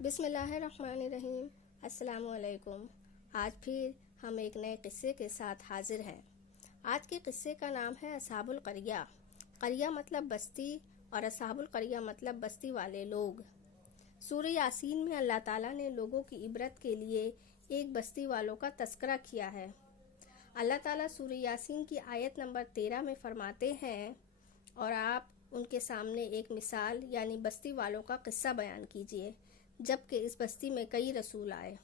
بسم اللہ الرحمن الرحیم۔ السلام علیکم۔ آج پھر ہم ایک نئے قصے کے ساتھ حاضر ہیں۔ آج کے قصے کا نام ہے اصحاب القریہ۔ قریہ مطلب بستی اور اصحاب القریہ مطلب بستی والے لوگ۔ سورہ یاسین میں اللہ تعالیٰ نے لوگوں کی عبرت کے لیے ایک بستی والوں کا تذکرہ کیا ہے۔ اللہ تعالیٰ سورہ یاسین کی آیت نمبر 13 میں فرماتے ہیں، اور آپ ان کے سامنے ایک مثال یعنی بستی والوں کا قصہ بیان کیجیے جبکہ اس بستی میں کئی رسول آئے۔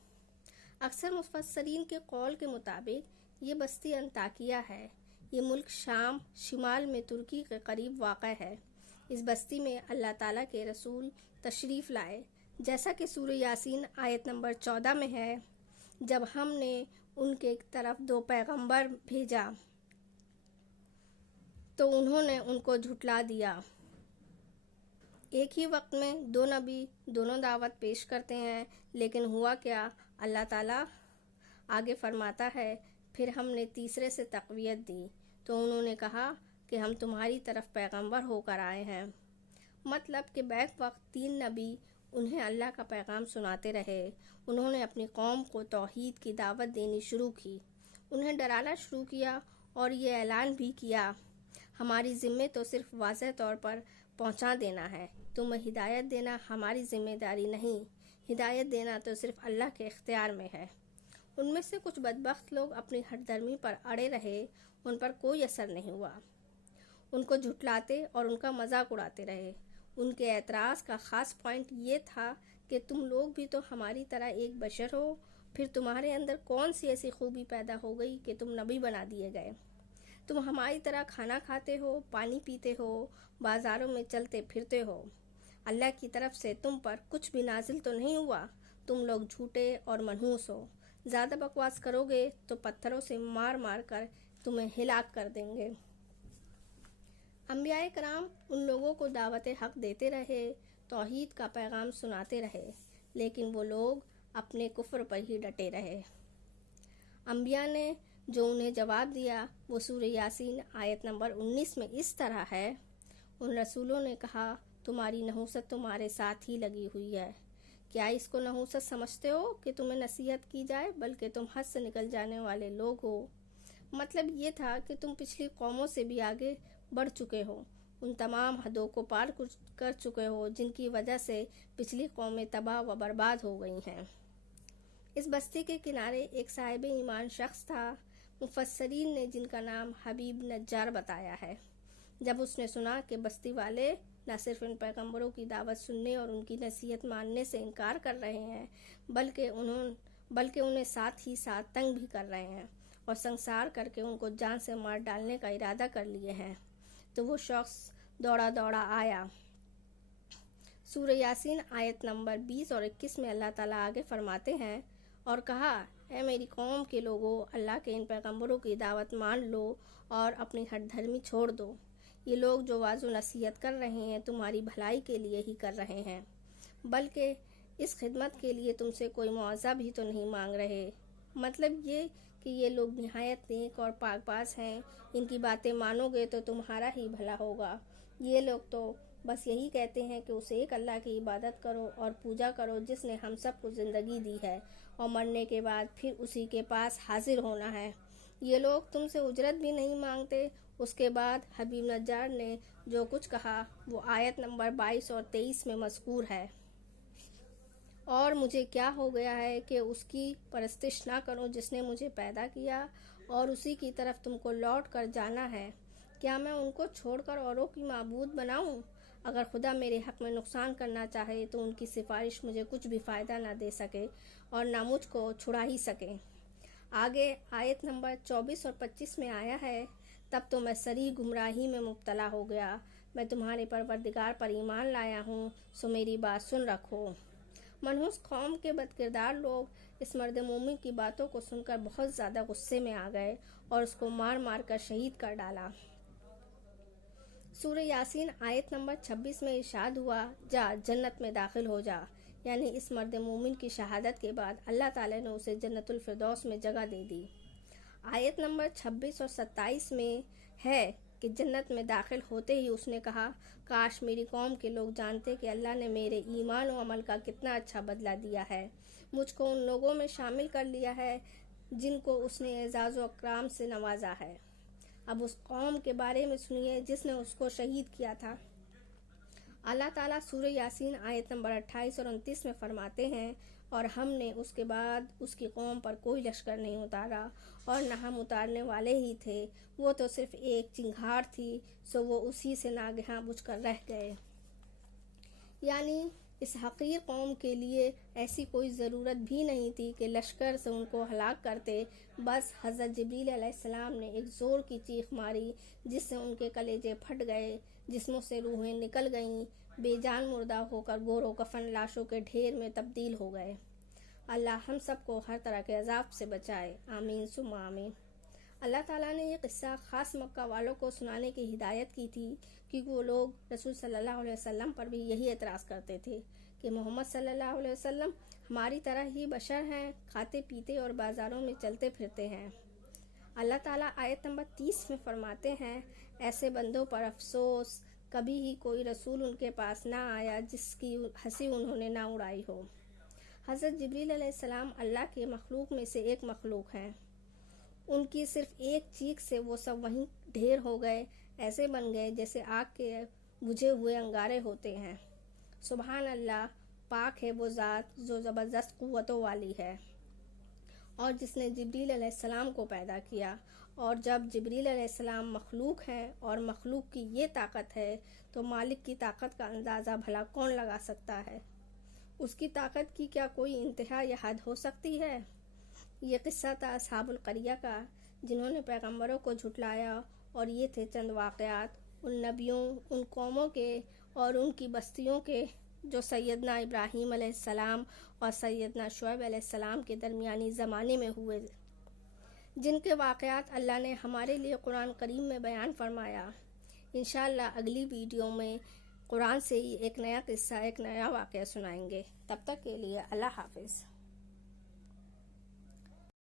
اکثر مفسرین کے قول کے مطابق یہ بستی انطاکیہ ہے۔ یہ ملک شام شمال میں ترکی کے قریب واقع ہے۔ اس بستی میں اللہ تعالیٰ کے رسول تشریف لائے، جیسا کہ سورہ یاسین آیت نمبر 14 میں ہے، جب ہم نے ان کے طرف 2 پیغمبر بھیجا تو انہوں نے ان کو جھٹلا دیا۔ ایک ہی وقت میں 2 نبی دونوں دعوت پیش کرتے ہیں، لیکن ہوا کیا؟ اللہ تعالیٰ آگے فرماتا ہے، پھر ہم نے تیسرے سے تقویت دی تو انہوں نے کہا کہ ہم تمہاری طرف پیغمبر ہو کر آئے ہیں۔ مطلب کہ بیک وقت 3 نبی انہیں اللہ کا پیغام سناتے رہے۔ انہوں نے اپنی قوم کو توحید کی دعوت دینی شروع کی، انہیں ڈرانا شروع کیا اور یہ اعلان بھی کیا، ہماری ذمہ تو صرف واضح طور پر پہنچا دینا ہے، تمہیں ہدایت دینا ہماری ذمہ داری نہیں، ہدایت دینا تو صرف اللہ کے اختیار میں ہے۔ ان میں سے کچھ بدبخت لوگ اپنی ہٹ درمی پر اڑے رہے، ان پر کوئی اثر نہیں ہوا، ان کو جھٹلاتے اور ان کا مذاق اڑاتے رہے۔ ان کے اعتراض کا خاص پوائنٹ یہ تھا کہ تم لوگ بھی تو ہماری طرح ایک بشر ہو، پھر تمہارے اندر کون سی ایسی خوبی پیدا ہو گئی کہ تم نبی بنا دیے گئے؟ تم ہماری طرح کھانا کھاتے ہو، پانی پیتے ہو، بازاروں میں چلتے پھرتے ہو، اللہ کی طرف سے تم پر کچھ بھی نازل تو نہیں ہوا؟ تم لوگ جھوٹے اور منحوس ہو، زیادہ بکواس کرو گے تو پتھروں سے مار مار کر تمہیں ہلاک کر دیں گے۔ انبیاء کرام ان لوگوں کو دعوت حق دیتے رہے، توحید کا پیغام سناتے رہے، لیکن وہ لوگ اپنے کفر پر ہی ڈٹے رہے۔ انبیاء نے جو انہیں جواب دیا وہ سورہ یاسین آیت نمبر 19 میں اس طرح ہے، ان رسولوں نے کہا، تمہاری نحوست تمہارے ساتھ ہی لگی ہوئی ہے، کیا اس کو نحوست سمجھتے ہو کہ تمہیں نصیحت کی جائے، بلکہ تم حد سے نکل جانے والے لوگ ہو۔ مطلب یہ تھا کہ تم پچھلی قوموں سے بھی آگے بڑھ چکے ہو، ان تمام حدوں کو پار کر چکے ہو جن کی وجہ سے پچھلی قومیں تباہ و برباد ہو گئی ہیں۔ اس بستی کے کنارے ایک صاحب ایمان شخص تھا، مفسرین نے جن کا نام حبیب نجار بتایا ہے۔ جب اس نے سنا کہ بستی والے نہ صرف ان پیغمبروں کی دعوت سننے اور ان کی نصیحت ماننے سے انکار کر رہے ہیں، بلکہ انہیں ساتھ ہی ساتھ تنگ بھی کر رہے ہیں اور سنسار کر کے ان کو جان سے مار ڈالنے کا ارادہ کر لیے ہیں، تو وہ شخص دوڑا آیا۔ سورہ یاسین آیت نمبر 20 اور 21 میں اللہ تعالیٰ آگے فرماتے ہیں، اور کہا، اے میری قوم کے لوگوں، اللہ کے ان پیغمبروں کی دعوت مان لو اور اپنی ہٹ دھرمی چھوڑ دو۔ یہ لوگ جو واعظ و نصیحت کر رہے ہیں تمہاری بھلائی کے لیے ہی کر رہے ہیں، بلکہ اس خدمت کے لیے تم سے کوئی معاوضہ بھی تو نہیں مانگ رہے۔ مطلب یہ کہ یہ لوگ نہایت نیک اور پاک باز ہیں، ان کی باتیں مانو گے تو تمہارا ہی بھلا ہوگا۔ یہ لوگ تو بس یہی کہتے ہیں کہ اسے ایک اللہ کی عبادت کرو اور پوجا کرو جس نے ہم سب کو زندگی دی ہے اور مرنے کے بعد پھر اسی کے پاس حاضر ہونا ہے۔ یہ لوگ تم سے اجرت بھی نہیں مانگتے۔ اس کے بعد حبیب نجار نے جو کچھ کہا وہ آیت نمبر 22 اور 23 میں مذکور ہے، اور مجھے کیا ہو گیا ہے کہ اس کی پرستش نہ کروں جس نے مجھے پیدا کیا، اور اسی کی طرف تم کو لوٹ کر جانا ہے۔ کیا میں ان کو چھوڑ کر اوروں کی معبود بناؤں؟ اگر خدا میرے حق میں نقصان کرنا چاہے تو ان کی سفارش مجھے کچھ بھی فائدہ نہ دے سکے اور نہ مجھ کو چھڑا ہی سکے۔ آگے آیت نمبر 24 اور 25 میں آیا ہے، تب تو میں صریح گمراہی میں مبتلا ہو گیا، میں تمہارے پروردگار پر ایمان لایا ہوں، سو میری بات سن رکھو۔ منحوس قوم کے بد کردار لوگ اس مرد مومن کی باتوں کو سن کر بہت زیادہ غصے میں آ گئے اور اس کو مار مار کر شہید کر ڈالا۔ سورہ یاسین آیت نمبر 26 میں ارشاد ہوا، جا جنت میں داخل ہو جا، یعنی اس مرد مومن کی شہادت کے بعد اللہ تعالیٰ نے اسے جنت الفردوس میں جگہ دے دی۔ آیت نمبر 26 اور 27 میں ہے کہ جنت میں داخل ہوتے ہی اس نے کہا، کاش میری قوم کے لوگ جانتے کہ اللہ نے میرے ایمان و عمل کا کتنا اچھا بدلہ دیا ہے، مجھ کو ان لوگوں میں شامل کر لیا ہے جن کو اس نے اعزاز و اکرام سے نوازا ہے۔ اب اس قوم کے بارے میں سنیے جس نے اس کو شہید کیا تھا۔ اللہ تعالیٰ سورہ یاسین آیت نمبر 28 اور 29 میں فرماتے ہیں، اور ہم نے اس کے بعد اس کی قوم پر کوئی لشکر نہیں اتارا اور نہ ہم اتارنے والے ہی تھے، وہ تو صرف ایک چنگھاڑ تھی، سو وہ اسی سے ناگہاں بجھ کر رہ گئے۔ یعنی اس حقیر قوم کے لیے ایسی کوئی ضرورت بھی نہیں تھی کہ لشکر سے ان کو ہلاک کرتے، بس حضرت جبریل علیہ السلام نے ایک زور کی چیخ ماری جس سے ان کے کلیجے پھٹ گئے، جسموں سے روحیں نکل گئیں، بے جان مردہ ہو کر گور و کفن لاشوں کے ڈھیر میں تبدیل ہو گئے۔ اللہ ہم سب کو ہر طرح کے عذاب سے بچائے، آمین ثم آمین۔ اللہ تعالیٰ نے یہ قصہ خاص مکہ والوں کو سنانے کی ہدایت کی تھی، کیونکہ وہ لوگ رسول صلی اللہ علیہ وسلم پر بھی یہی اعتراض کرتے تھے کہ محمد صلی اللہ علیہ وسلم ہماری طرح ہی بشر ہیں، کھاتے پیتے اور بازاروں میں چلتے پھرتے ہیں۔ اللہ تعالیٰ آیت نمبر 30 میں فرماتے ہیں، ایسے بندوں پر افسوس، کبھی ہی کوئی رسول ان کے پاس نہ آیا جس کی ہنسی انہوں نے نہ اڑائی ہو۔ حضرت جبریل علیہ السلام اللہ کے مخلوق میں سے ایک مخلوق ہیں، ان کی صرف ایک چیخ سے وہ سب وہیں ڈھیر ہو گئے، ایسے بن گئے جیسے آگ کے بجھے ہوئے انگارے ہوتے ہیں۔ سبحان اللہ، پاک ہے وہ ذات جو زبردست قوتوں والی ہے، اور جس نے جبریل علیہ السلام کو پیدا کیا، اور جب جبریل علیہ السلام مخلوق ہیں اور مخلوق کی یہ طاقت ہے تو مالک کی طاقت کا اندازہ بھلا کون لگا سکتا ہے؟ اس کی طاقت کی کیا کوئی انتہا یا حد ہو سکتی ہے؟ یہ قصہ تھا اصحاب القریہ کا، جنہوں نے پیغمبروں کو جھٹلایا، اور یہ تھے چند واقعات ان نبیوں، ان قوموں کے اور ان کی بستیوں کے جو سیدنا ابراہیم علیہ السلام اور سیدنا شعیب علیہ السلام کے درمیانی زمانے میں ہوئے، جن کے واقعات اللہ نے ہمارے لیے قرآن کریم میں بیان فرمایا۔ انشاءاللہ اگلی ویڈیو میں قرآن سے ہی ایک نیا قصہ، ایک نیا واقعہ سنائیں گے۔ تب تک کے لیے اللہ حافظ۔